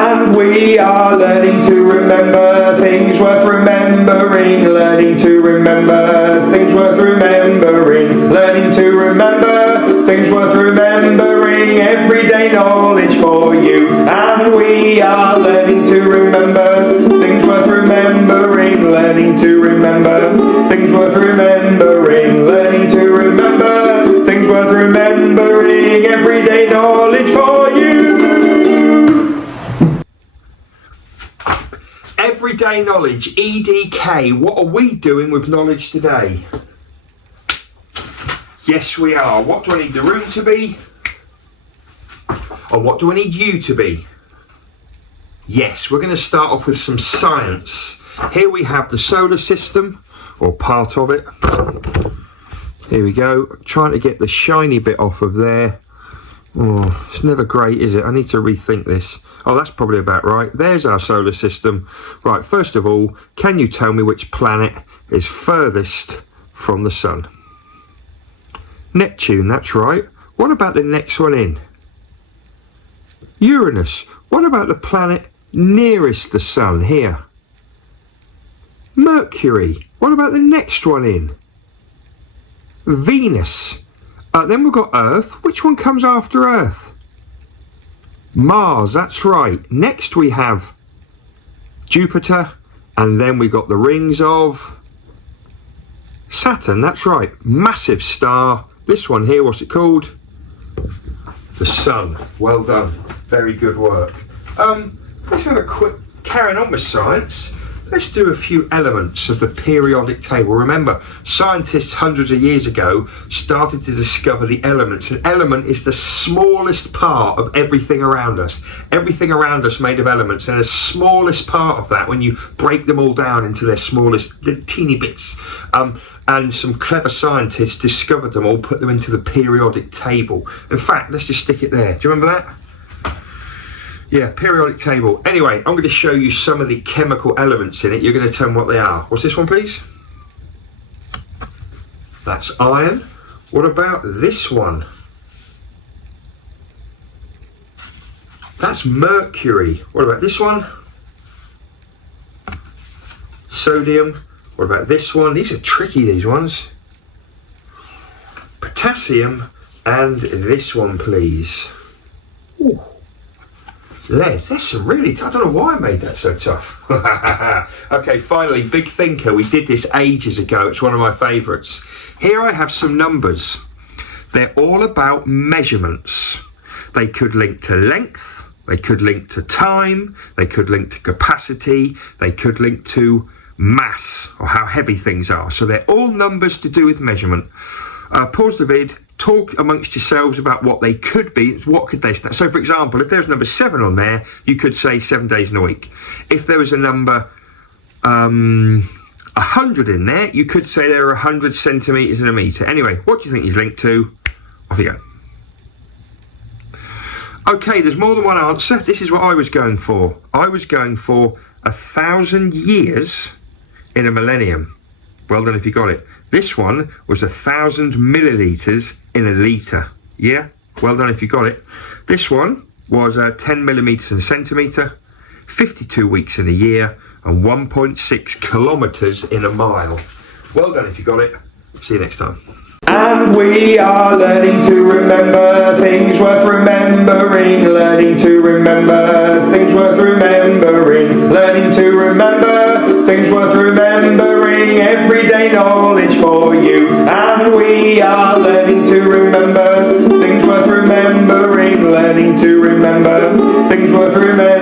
And we are learning to remember things worth remembering, learning to remember things worth remembering, learning to remember things worth remembering, everyday knowledge for you. And we are learning to remember things worth remembering, learning to remember things worth remembering, learning to remember things worth remembering, everyday knowledge for you. Everyday knowledge, EDK. What are we doing with knowledge today? Yes, we are. What do I need the room to be? Or what do I need you to be? Yes, we're going to start off with some science. Here we have the solar system, or part of it. Here we go. Trying to get the shiny bit off of there. Oh, it's never great, is it? I need to rethink this. Oh, that's probably about right. There's our solar system. Right, first of all, can you tell me which planet is furthest from the sun? Neptune, that's right. What about the next one in? Uranus. What about the planet nearest the sun here? Mercury. What about the next one in? Venus. Then we've got Earth. Which one comes after Earth? Mars, that's right. Next we have Jupiter, and then we got the rings of Saturn, that's right. Massive star. This one here, what's it called? The Sun. Well done. Very good work. Let's have a quick carrying on with science. Let's do a few elements of the periodic table. Remember, scientists hundreds of years ago started to discover the elements. An element is the smallest part of everything around us. Everything around us made of elements, and the smallest part of that, when you break them all down into their smallest teeny bits, and some clever scientists discovered them all, put them into the periodic table. In fact, let's just stick it there. Do you remember that? Yeah, periodic table. Anyway, I'm going to show you some of the chemical elements in it. You're going to tell me what they are. What's this one, please? That's iron. What about this one? That's mercury. What about this one? Sodium. What about this one? These are tricky, these ones. Potassium. And this one, please. Ooh. Lead. That's some really tough. I don't know why I made that so tough. Okay, finally, big thinker. We did this ages ago. It's one of my favourites. Here I have some numbers. They're all about measurements. They could link to length. They could link to time. They could link to capacity. They could link to mass, or how heavy things are. So they're all numbers to do with measurement. Pause the vid. Talk amongst yourselves about what they could be. What could they stand? So, for example, if there's number 7 on there, you could say 7 days in a week. If there was a number 100 in there, you could say there are 100 centimetres in a metre. Anyway, what do you think he's linked to? Off you go. Okay, there's more than one answer. This is what I was going for. I was going for 1,000 years in a millennium. Well done if you got it. This one was 1,000 millilitres in a litre. Yeah, well done if you got it. This one was 10 millimetres in a centimetre, 52 weeks in a year, and 1.6 kilometres in a mile. Well done if you got it. See you next time. And we are learning to remember things worth remembering, learning to remember things worth remembering, learning to remember things worth remembering, everyday knowledge for you. And we are learning to remember things worth remembering, learning to remember things worth remembering.